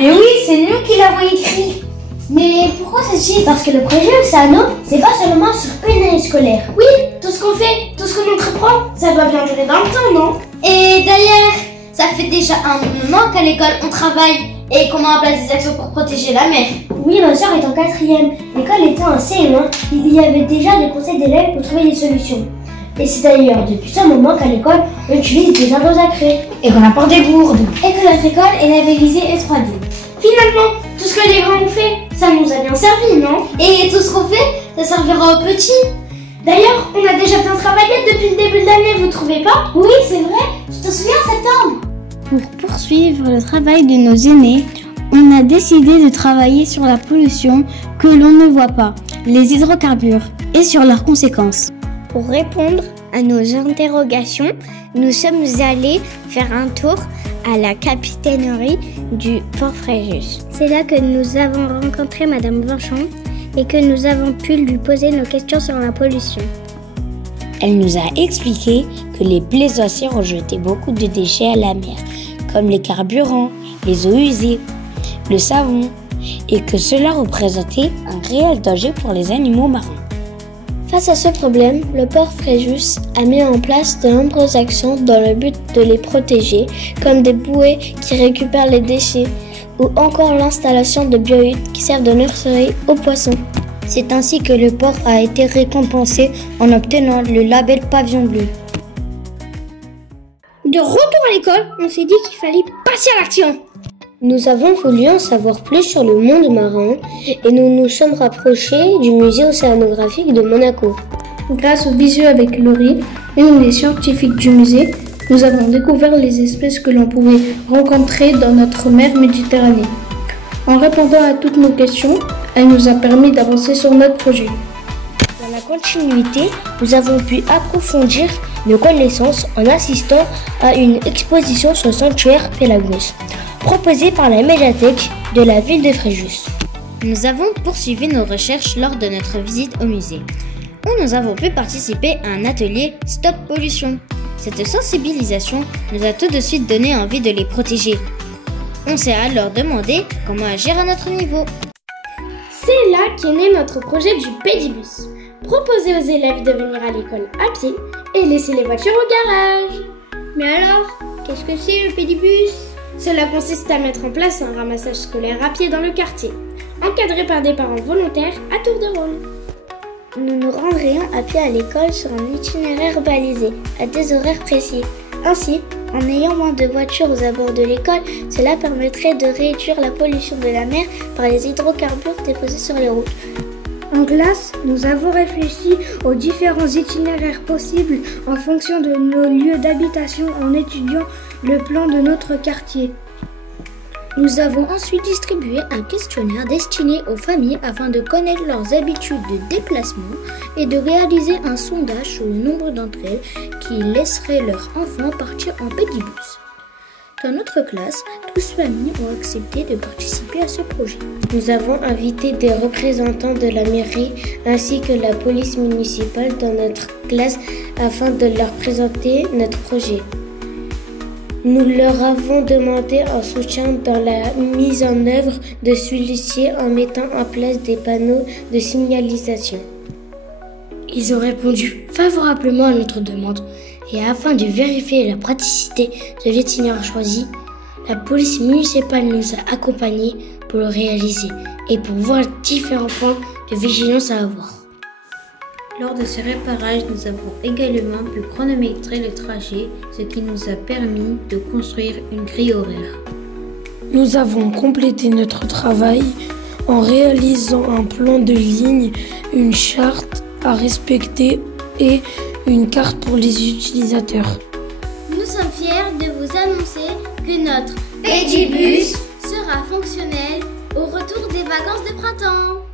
Mais oui, c'est nous qui l'avons écrit. Mais pourquoi ceci? Parce que le projet Océano, c'est pas seulement sur une année scolaire. Oui, tout ce qu'on fait, tout ce qu'on entreprend, ça doit bien durer dans le temps, non? Et d'ailleurs, ça fait déjà un moment qu'à l'école on travaille et qu'on met en place des actions pour protéger la mer. Oui, ma soeur est en 4e. L'école étant en CM1, il y avait déjà des conseils d'élèves pour trouver des solutions. Et c'est d'ailleurs depuis ce moment qu'à l'école, on utilise des ardoises à craie. Et qu'on apporte des gourdes. Et que notre école est labellisée S3D. Finalement, tout ce que les grands ont fait, ça nous a bien servi, non? Et tout ce qu'on fait, ça servira aux petits. D'ailleurs, on a déjà bien travaillé depuis le début de l'année, vous trouvez pas? Oui, c'est vrai. Tu te souviens septembre? Pour poursuivre le travail de nos aînés, on a décidé de travailler sur la pollution que l'on ne voit pas, les hydrocarbures, et sur leurs conséquences. Pour répondre à nos interrogations, nous sommes allés faire un tour à la capitainerie du Port Fréjus. C'est là que nous avons rencontré Madame Vanchon et que nous avons pu lui poser nos questions sur la pollution. Elle nous a expliqué que les plaisanciers rejetaient beaucoup de déchets à la mer, comme les carburants, les eaux usées, le savon, et que cela représentait un réel danger pour les animaux marins. Face à ce problème, le Port Fréjus a mis en place de nombreuses actions dans le but de les protéger, comme des bouées qui récupèrent les déchets ou encore l'installation de biohuttes qui servent de nurserie aux poissons. C'est ainsi que le port a été récompensé en obtenant le label Pavillon Bleu. De retour à l'école, on s'est dit qu'il fallait passer à l'action. Nous avons voulu en savoir plus sur le monde marin et nous nous sommes rapprochés du musée océanographique de Monaco. Grâce aux visios avec Laurie, une des scientifiques du musée, nous avons découvert les espèces que l'on pouvait rencontrer dans notre mer Méditerranée. En répondant à toutes nos questions, elle nous a permis d'avancer sur notre projet. Dans la continuité, nous avons pu approfondir nos connaissances en assistant à une exposition sur le sanctuaire Pélagos, proposée par la médiathèque de la ville de Fréjus. Nous avons poursuivi nos recherches lors de notre visite au musée, où nous avons pu participer à un atelier Stop Pollution. Cette sensibilisation nous a tout de suite donné envie de les protéger. On s'est alors demandé comment agir à notre niveau. C'est là qu'est né notre projet du Pédibus. Proposer aux élèves de venir à l'école à pied et laisser les voitures au garage. Mais alors, qu'est-ce que c'est le Pédibus? Cela consiste à mettre en place un ramassage scolaire à pied dans le quartier, encadré par des parents volontaires à tour de rôle. Nous nous rendrions à pied à l'école sur un itinéraire balisé, à des horaires précis. Ainsi, en ayant moins de voitures aux abords de l'école, cela permettrait de réduire la pollution de la mer par les hydrocarbures déposés sur les routes. En classe, nous avons réfléchi aux différents itinéraires possibles en fonction de nos lieux d'habitation en étudiant le plan de notre quartier. Nous avons ensuite distribué un questionnaire destiné aux familles afin de connaître leurs habitudes de déplacement et de réaliser un sondage sur le nombre d'entre elles qui laisseraient leurs enfants partir en pédibus. Dans notre classe, 12 familles ont accepté de participer à ce projet. Nous avons invité des représentants de la mairie ainsi que la police municipale dans notre classe afin de leur présenter notre projet. Nous leur avons demandé un soutien dans la mise en œuvre de celui-ci en mettant en place des panneaux de signalisation. Ils ont répondu favorablement à notre demande et afin de vérifier la praticité de l'itinéraire choisi, la police municipale nous a accompagnés pour le réaliser et pour voir différents points de vigilance à avoir. Lors de ce repérage, nous avons également pu chronométrer le trajet, ce qui nous a permis de construire une grille horaire. Nous avons complété notre travail en réalisant un plan de ligne, une charte à respecter et une carte pour les utilisateurs. Nous sommes fiers de vous annoncer que notre Pédibus sera fonctionnel au retour des vacances de printemps.